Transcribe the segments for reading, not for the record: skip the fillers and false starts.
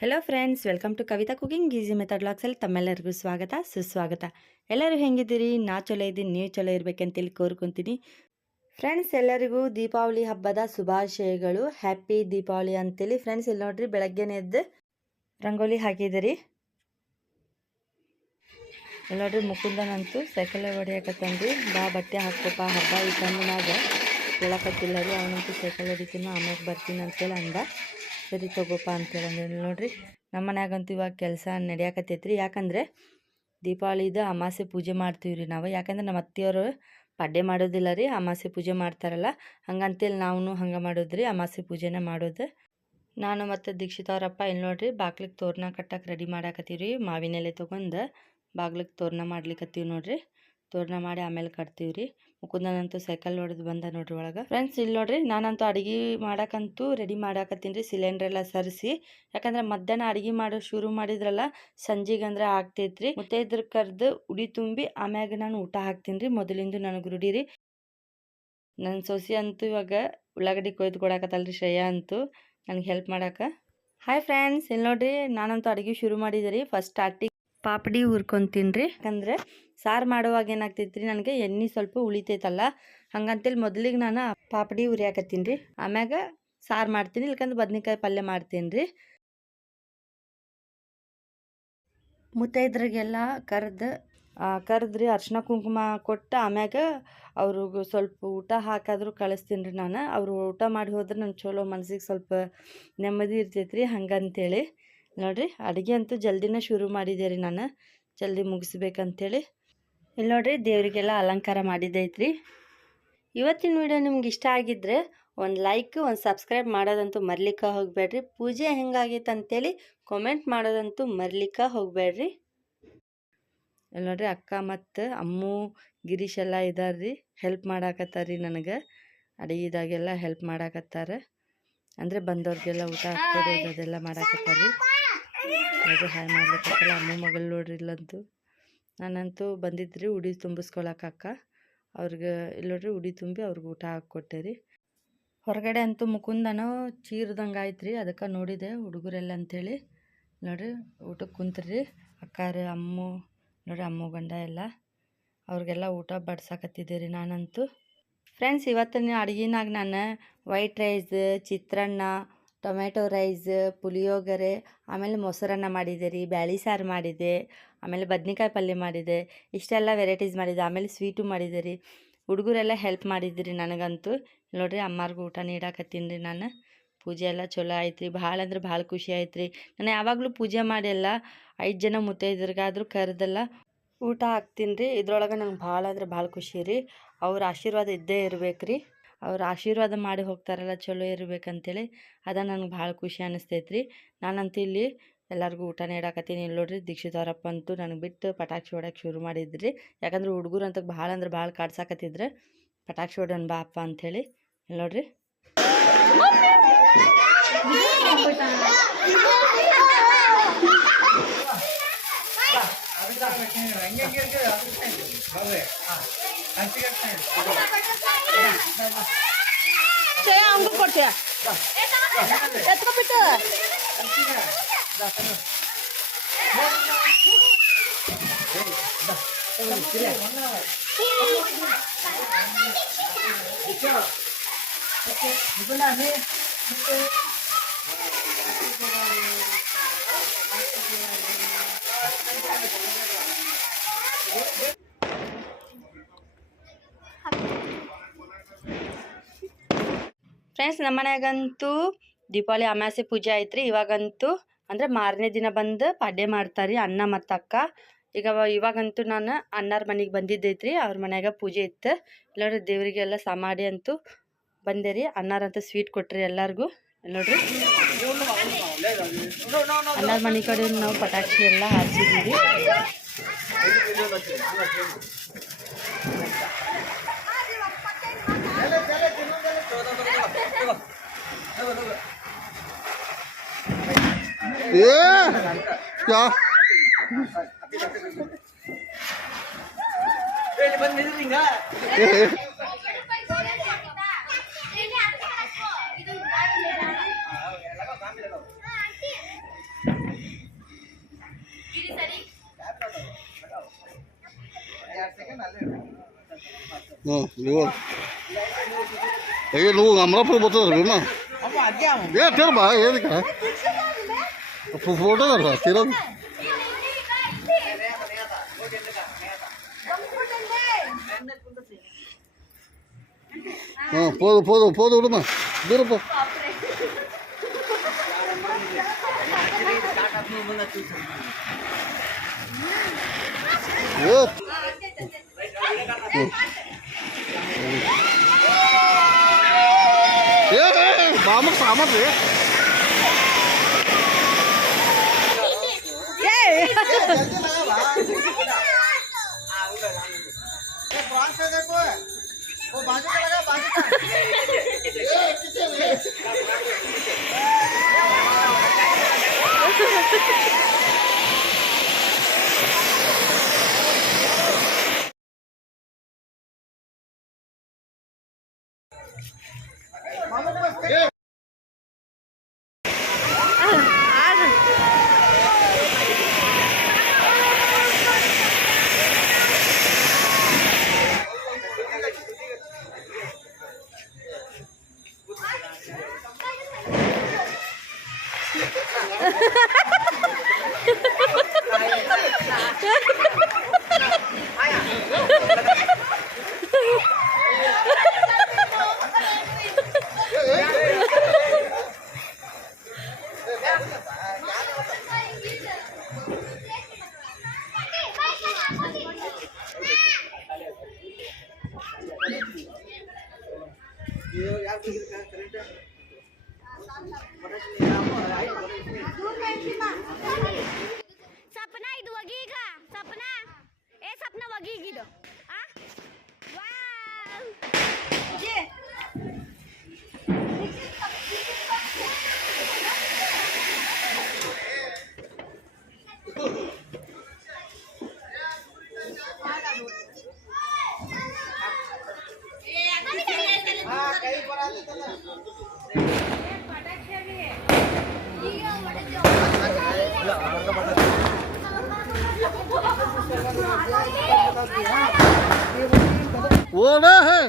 Hello friends, welcome to Kavita cooking easy method ವ್ಲಾಗ್ಸಲ್ಲಿ ತಮ್ಮೆಲ್ಲರಿಗೂ ಸ್ವಾಗತ ಸುಸ್ವಾಗತ. ಎಲ್ಲರೂ ಹೆಂಗಿದ್ದೀರಿ? ನಾ ಚಲೋ ಇದ್ದೀನಿ, ನೀವು ಚಲೋ ಇರಬೇಕಂತೇಳಿ ಕೋರ್ಕೊತೀನಿ. ಫ್ರೆಂಡ್ಸ್, ಎಲ್ಲರಿಗೂ ದೀಪಾವಳಿ ಹಬ್ಬದ ಶುಭಾಶಯಗಳು. ಹ್ಯಾಪಿ ದೀಪಾವಳಿ ಅಂತೇಳಿ. ಫ್ರೆಂಡ್ಸ್, ಇಲ್ಲಿ ನೋಡ್ರಿ, ಬೆಳಗ್ಗೆನೇ ಎದ್ದು ರಂಗೋಲಿ ಹಾಕಿದಿರಿ. ಇಲ್ಲಿ ನೋಡ್ರಿ, ಮುಕುಂದನಂತೂ ಸೈಕಲ್ ಹೊಡಿಯಾಕತ್ತನ್ರಿ. ಬಾ ಬಟ್ಟೆ ಹಾಕ್ಬೇಕ, ಹಬ್ಬ ಈ ಟೈಮ್ನಾಗ ಹೇಳಕತ್ತಿಲ್ಲ ರೀ. ಅವನಂತೂ ಸೈಕಲ್ ಹೊಡಿತೀನಿ, ಆಮ್ಯಾಗ ಬರ್ತೀನಿ ಅಂತೇಳಿ ಅಂದ. ಸರಿ ತಗೋಪ್ಪ ಅಂತೇಳಿ ಅಂದ್ರೆ ನೋಡ್ರಿ, ನಮ್ಮ ಮನ್ಯಾಗಂತೂ ಇವಾಗ ಕೆಲಸ ನಡೆಯಾಕತ್ತೈತ್ರಿ. ಯಾಕಂದರೆ ದೀಪಾವಳಿದ ಅಮಾಸೆ ಪೂಜೆ ಮಾಡ್ತೀವಿ ರೀ ನಾವು. ಯಾಕಂದ್ರೆ ನಮ್ಮ ಅತ್ತೆಯವರು ಪಡ್ಡೆ ಮಾಡೋದಿಲ್ಲ ರೀ, ಅಮಾಸೆ ಪೂಜೆ ಮಾಡ್ತಾರಲ್ಲ, ಹಂಗಂತೇಳಿ ನಾವು ಹಂಗೆ ಮಾಡೋದ್ರಿ, ಅಮಾಸೆ ಪೂಜೆನೇ ಮಾಡೋದು. ನಾನು ಮತ್ತು ದೀಕ್ಷಿತ ಅವರಪ್ಪ ಇಲ್ಲಿ ನೋಡ್ರಿ ಬಾಗ್ಲಿಗೆ ತೋರಣ ಕಟ್ಟಕ್ಕೆ ರೆಡಿ ಮಾಡಾಕತ್ತೀವಿ ರೀ. ಮಾವಿನ ಎಲೆ ತೊಗೊಂಡು ಬಾಗ್ಲಿಗೆ ತೋರಣ ಮಾಡ್ಲಿಕ್ಕತ್ತೀವಿ ನೋಡ್ರಿ. ತೋರಣ ಮಾಡಿ ಆಮೇಲೆ ಕಟ್ತೀವಿ ರೀ. ಮುಕುಂದನಂತೂ ಸೈಕಲ್ ಹೊಡೆದು ಬಂದ ನೋಡ್ರಿ ಒಳಗೆ. ಫ್ರೆಂಡ್ಸ್, ಇಲ್ಲಿ ನೋಡ್ರಿ, ನಾನಂತೂ ಅಡುಗೆ ಮಾಡಕ್ಕಂತೂ ರೆಡಿ ಮಾಡಾಕತ್ತೀನಿ ರೀ. ಸಿಲಿಂಡ್ರ್ ಎಲ್ಲ ಸರಿಸಿ, ಯಾಕಂದ್ರೆ ಮಧ್ಯಾಹ್ನ ಅಡುಗೆ ಮಾಡೋ ಶುರು ಮಾಡಿದ್ರಲ್ಲ, ಸಂಜೆಗೆ ಅಂದ್ರೆ ಆಗ್ತೈತ್ರಿ. ಮತ್ತೆ ಇದ್ರ ಕರ್ದು ಉಡಿ ತುಂಬಿ ಆಮ್ಯಾಗ ನಾನು ಊಟ ಹಾಕ್ತೀನಿ ರೀ. ಮೊದಲಿಂದ ನನಗೆ ರೂಢಿ ರೀ. ನನ್ನ ಸೊಸೆ ಅಂತೂ ಇವಾಗ ಉಳ್ಳಾಗಡ್ಡಿ ಕೊಯ್ದು ಕೊಡಾಕತ್ತಲ್ರಿ. ಶ್ರೇಯಾ ಅಂತೂ ನನಗೆ ಹೆಲ್ಪ್ ಮಾಡಾಕ. ಹಾಯ್ ಫ್ರೆಂಡ್ಸ್, ಇಲ್ಲಿ ನೋಡ್ರಿ, ನಾನಂತೂ ಅಡುಗೆ ಶುರು ಮಾಡಿದೆ ರೀ. ಫಸ್ಟ್ ಸ್ಟಾರ್ಟಿಂಗ್ ಪಾಪಡಿ ಹುರ್ಕೊಂತೀನಿ ರೀ. ಯಾಕಂದ್ರೆ ಸಾರು ಮಾಡುವಾಗ ಏನಾಗ್ತೈತ್ರಿ, ನನಗೆ ಎಣ್ಣೆ ಸ್ವಲ್ಪ ಉಳಿತೈತಲ್ಲ, ಹಂಗಂತೇಳಿ ಮೊದಲಿಗೆ ನಾನು ಪಾಪಡಿ ಹುರಿಯಾಕತ್ತೀನಿ ರೀ. ಆಮ್ಯಾಗ ಸಾರು ಮಾಡ್ತೀನಿ, ಇಲ್ಕಂದ್ರೆ ಬದ್ನಿಕಾಯಿ ಪಲ್ಯ ಮಾಡ್ತೀನಿ ರೀ. ಮುತ್ತೈದ್ರಿಗೆಲ್ಲ ಕರೆದ್ರಿ ಅರ್ಶಿನ ಕುಂಕುಮ ಕೊಟ್ಟು ಆಮ್ಯಾಗ ಅವ್ರಿಗೆ ಸ್ವಲ್ಪ ಊಟ ಹಾಕಾದರೂ ಕಳಿಸ್ತೀನಿ ರೀ ನಾನು. ಅವರು ಊಟ ಮಾಡಿ ಹೋದ್ರೆ ನನ್ನ ಚಲೋ ಮನಸ್ಸಿಗೆ ಸ್ವಲ್ಪ ನೆಮ್ಮದಿ ಇರ್ತೈತ್ರಿ. ಹಂಗಂತೇಳಿ ನೋಡಿರಿ, ಅಡುಗೆ ಅಂತೂ ಜಲ್ದಿನೇ ಶುರು ಮಾಡಿದೆ ರೀ ನಾನು, ಜಲ್ದಿ ಮುಗಿಸ್ಬೇಕಂತೇಳಿ. ಇಲ್ಲಿ ನೋಡಿರಿ, ದೇವರಿಗೆಲ್ಲ ಅಲಂಕಾರ ಮಾಡಿದ್ದೈತ್ರಿ. ಇವತ್ತಿನ ವಿಡಿಯೋ ನಿಮ್ಗೆ ಇಷ್ಟ ಆಗಿದ್ದರೆ ಒಂದು ಲೈಕ್, ಒಂದು ಸಬ್ಸ್ಕ್ರೈಬ್ ಮಾಡೋದಂತೂ ಮರ್ಲಿಕ್ಕೆ ಹೋಗಬೇಡ್ರಿ. ಪೂಜೆ ಹೆಂಗಾಗೈತೆ ಅಂತೇಳಿ ಕಾಮೆಂಟ್ ಮಾಡೋದಂತೂ ಮರ್ಲಿಕ್ಕೆ ಹೋಗಬೇಡ್ರಿ. ಇಲ್ಲಿ ನೋಡ್ರಿ, ಅಕ್ಕ ಮತ್ತು ಅಮ್ಮು ಗಿರೀಶ್ ಎಲ್ಲ ಇದಾರ್ರಿ, ಹೆಲ್ಪ್ ಮಾಡಾಕತ್ತಾರ ರೀ ನನಗೆ. ಅಡುಗೆದಾಗೆಲ್ಲ ಹೆಲ್ಪ್ ಮಾಡಾಕತ್ತಾರೆ. ಅಂದರೆ ಬಂದವ್ರಿಗೆಲ್ಲ ಊಟ ಹಾಕ್ಕೊಡೋದು ಅದೆಲ್ಲ ಮಾಡಾಕತ್ತಾರ ರೀ. ಅದು ಹಾಯ್ ಮಾಡ್ಲಿಕ್ಕತ್ತಲ್ಲ ಅಮ್ಮು ಮಗಳು ನೋಡ್ರಿ. ಇಲ್ಲಂತೂ ನಾನಂತೂ ಬಂದಿದ್ರಿ ಉಡಿ ತುಂಬಿಸ್ಕೊಳಕ್ಕೆ ಅಕ್ಕ ಅವ್ರಿಗೆ. ಇಲ್ಲಿ ನೋಡ್ರಿ, ಉಡಿ ತುಂಬ ಅವ್ರಿಗೆ ಊಟ ಹಾಕ್ಕೊಟ್ಟೆ ರೀ. ಹೊರಗಡೆ ಅಂತೂ ಮುಕುಂದನೋ ಚೀರ್ದಂಗೆ ಆಯ್ತು ರೀ, ಅದಕ್ಕೆ ನೋಡಿದೆ ಹುಡುಗರೆಲ್ಲ ಅಂಥೇಳಿ. ನೋಡಿರಿ, ಊಟಕ್ಕೆ ಕುಂತ್ರಿ ಅಕ್ಕಾರ, ಅಮ್ಮು ನೋಡಿರಿ, ಅಮ್ಮು ಗಂಡ ಎಲ್ಲ ಅವ್ರಿಗೆಲ್ಲ ಊಟ ಬಡ್ಸಾಕತ್ತಿದ್ದೆ ರೀ ನಾನಂತೂ. ಫ್ರೆಂಡ್ಸ್, ಇವತ್ತಿನ ಅಡುಗೆನಾಗ ನಾನು ವೈಟ್ ರೈಸ್, ಚಿತ್ರಾನ್ನ, ಟೊಮೆಟೊ ರೈಸ್, ಪುಳಿಯೋಗರೆ, ಆಮೇಲೆ ಮೊಸರನ್ನ ಮಾಡಿದೆ ರೀ, ಬ್ಯಾಳಿ ಸಾರು ಮಾಡಿದೆ, ಆಮೇಲೆ ಬದ್ನಿಕಾಯಿ ಪಲ್ಯ ಮಾಡಿದೆ. ಇಷ್ಟೆಲ್ಲ ವೆರೈಟೀಸ್ ಮಾಡಿದೆ. ಆಮೇಲೆ ಸ್ವೀಟು ಮಾಡಿದೆ ರೀ. ಹುಡುಗರೆಲ್ಲ ಹೆಲ್ಪ್ ಮಾಡಿದ್ರಿ ನನಗಂತೂ. ನೋಡಿರಿ, ಅಮ್ಮಾರ್ಗೂ ಊಟ ನೀಡಾಕತ್ತೀನಿ ರೀ ನಾನು. ಪೂಜೆ ಎಲ್ಲ ಚಲೋ ಆಯ್ತು ರೀ. ಭಾಳ ಅಂದ್ರೆ ಭಾಳ ಖುಷಿ ಆಯ್ತು ರೀ. ನಾನು ಯಾವಾಗಲೂ ಪೂಜೆ ಮಾಡಿಲ್ಲ 5 ಜನ ಮುತ್ತೈದರಿಗಾದರೂ ಕರೆದೆಲ್ಲ ಊಟ ಹಾಕ್ತೀನಿ ರೀ. ಇದ್ರೊಳಗೆ ನಂಗೆ ಭಾಳ ಅಂದ್ರೆ ಭಾಳ ಖುಷಿ ರೀ. ಅವ್ರ ಆಶೀರ್ವಾದ ಇದ್ದೇ ಇರ್ಬೇಕು ರೀ. ಅವ್ರು ಆಶೀರ್ವಾದ ಮಾಡಿ ಹೋಗ್ತಾರಲ್ಲ, ಚಲೋ ಇರ್ಬೇಕಂತೇಳಿ ಅದು ನನಗೆ ಭಾಳ ಖುಷಿ ಅನ್ನಿಸ್ತೈತೆ ರೀ. ನಾನಂತೂ ಇಲ್ಲಿ ಎಲ್ಲರಿಗೂ ಊಟ ನೀಡಾಕತ್ತೀನಿ. ಇಲ್ಲಿ ನೋಡ್ರಿ, ದೀಕ್ಷಿತ್ ಅವರಪ್ಪ ಅಂತೂ ನನಗೆ ಬಿಟ್ಟು ಪಟಾಕ್ಷಿ ಹೊಡ್ಯಕ್ಕೆ ಶುರು ಮಾಡಿದ್ರಿ. ಯಾಕಂದ್ರೆ ಹುಡುಗರು ಅಂತ ಭಾಳ ಅಂದ್ರೆ ಭಾಳ ಕಾಡ್ಸಾಕತ್ತಿದ್ರೆ, ಪಟಾಕ್ಷಿ ಹೊಡ್ಯೋಣ ಬಾ ಅಪ್ಪ ಅಂಥೇಳಿ. ಇಲ್ಲಿ ನೋಡ್ರಿ, ಅಂಗು ಕೊಡ್ತೀಯ ಎತ್ಕೊಬಿಟ್ಟು ಫ್ರೆಂಡ್ಸ್, ನಮ್ಮ ಮನ್ಯಾಗಂತೂ ದೀಪಾವಳಿ ಅಮಾವಾಸ್ಯೆ ಪೂಜೆ ಆಯ್ತು ರೀ. ಇವಾಗಂತೂ ಅಂದರೆ ಮಾರನೇ ದಿನ ಬಂದು ಪಾಡ್ಯ ಮಾಡ್ತಾರೆ ಅಣ್ಣ ಮತ್ತು ಅಕ್ಕ. ಇವಾಗಂತೂ ನಾನು ಅಣ್ಣಾರ ಮನೆಗೆ ಬಂದಿದ್ದೈತ್ರಿ. ಅವ್ರ ಮನ್ಯಾಗ ಪೂಜೆ ಇತ್ತು. ಇಲ್ಲೋಡ್ರಿ, ದೇವರಿಗೆಲ್ಲ ಸಾಮಾಡಿ ಅಂತೂ ಬಂದೆ ರೀ. ಅಣ್ಣಾರಂತೂ ಸ್ವೀಟ್ ಕೊಟ್ರಿ ಎಲ್ಲರಿಗೂ. ನೋಡ್ರಿ, ಅಣ್ಣಾರ ಮನೆ ಕಡೆ ನಾವು ಪಟಾಕ್ಷಿ ಎಲ್ಲ ಹಾರಿಸಿದ್ದೀವಿ. ಹಾಂ ಇವಾಗ ಅಯ್ಯೋ నువ్వు అమలాపురం పోతుంది భీమా ఏ తీరమా ఏది ఫోటో కదా తీరదు పోదు పోదు పోదు విడమా దూరం పో బామ్మ సామర్ది सपना ಇದು ಒಗೀಗ ಸಪನಾ ಏ ಸಪನಾ ಒಗೀಗಿದು ಆ ವಾವ್ ಜೆ वो ना है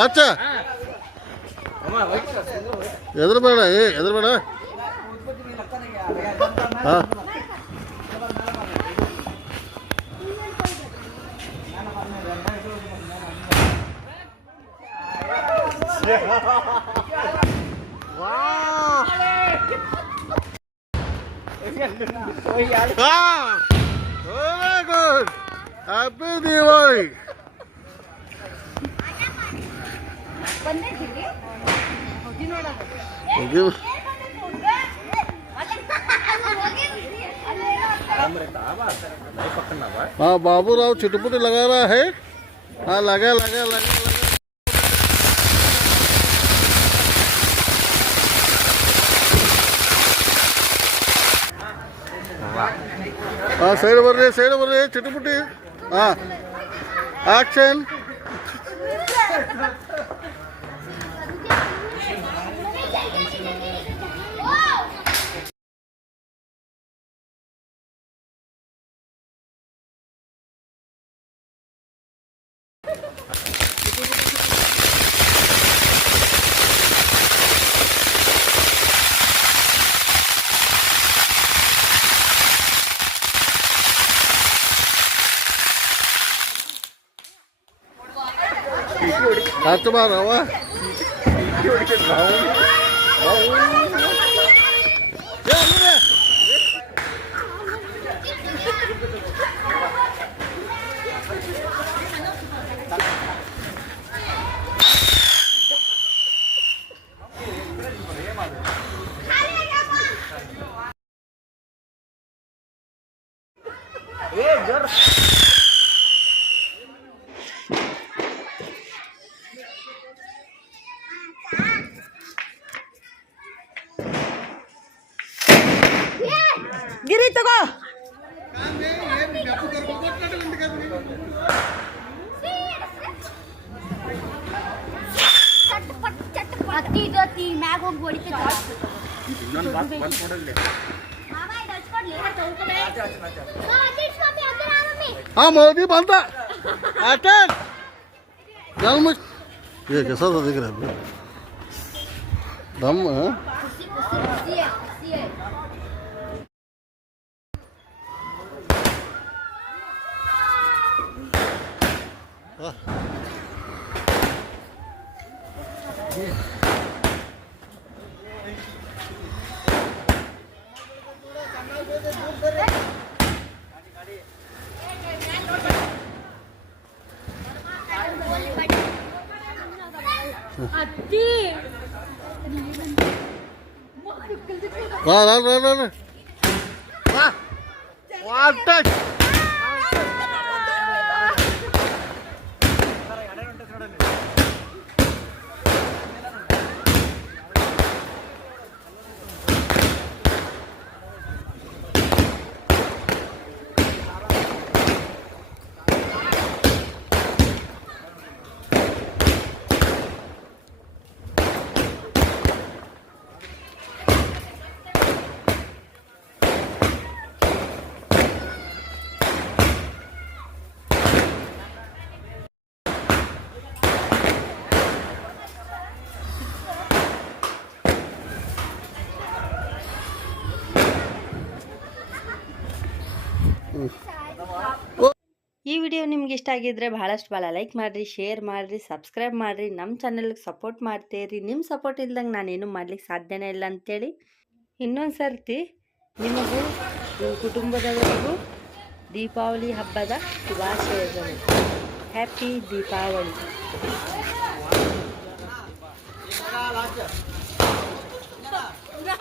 अच्छा ಎದುರುಬೇಡ ಎದುರುಬೇಡ ಹಾಂ ವೆರಿ ಗುಡ್ ಹ್ಯಾಪಿ ದಿವಾಳಿ हाँ बाबू राव चिटपुटी लगा रहा है हाँ लगा लगा लगा लगा हाँ सैड ಬರ್ರಿ ಚಿಟುಪುಟಿ हाँ action Satu bar apa? Ya, udah. ಗಿರಿ ತಗೋ ಅತ್ತಿ ಇದು ಅತ್ತಿ ಮ್ಯಾಗ ಹೋಗಿ ಹೊಡಿತೈತೆ ಮಾಮ ಇದು ಹಚ್ಕೊಡ್ಲಿ ಹಾಂ ಮೋದಿ ಬಂದ ಆಟನ್ ಜನ್ಮ ಏ ಕೆಸ ದಿಗ್ರ ದಮ್ಮ ಅತ್ತಿ ವಾಟರ್ ಈ ವಿಡಿಯೋ ನಿಮ್ಗೆ ಇಷ್ಟ ಆಗಿದ್ರೆ ಭಾಳ ಲೈಕ್ ಮಾಡಿರಿ, ಶೇರ್ ಮಾಡಿರಿ, ಸಬ್ಸ್ಕ್ರೈಬ್ ಮಾಡಿರಿ. ನಮ್ಮ ಚಾನಲ್ಗೆ ಸಪೋರ್ಟ್ ಮಾಡ್ತೀರಿ. ನಿಮ್ಮ ಸಪೋರ್ಟ್ ಇಲ್ದಂಗೆ ನಾನೇನು ಮಾಡ್ಲಿಕ್ಕೆ ಸಾಧ್ಯನೇ ಇಲ್ಲ ಅಂಥೇಳಿ ಇನ್ನೊಂದು ಸರ್ತಿ ನಿಮಗೂ ನಿಮ್ಮ ಕುಟುಂಬದವರಿಗೂ ದೀಪಾವಳಿ ಹಬ್ಬದ ಶುಭಾಶಯಗಳು. ಹ್ಯಾಪಿ ದೀಪಾವಳಿ.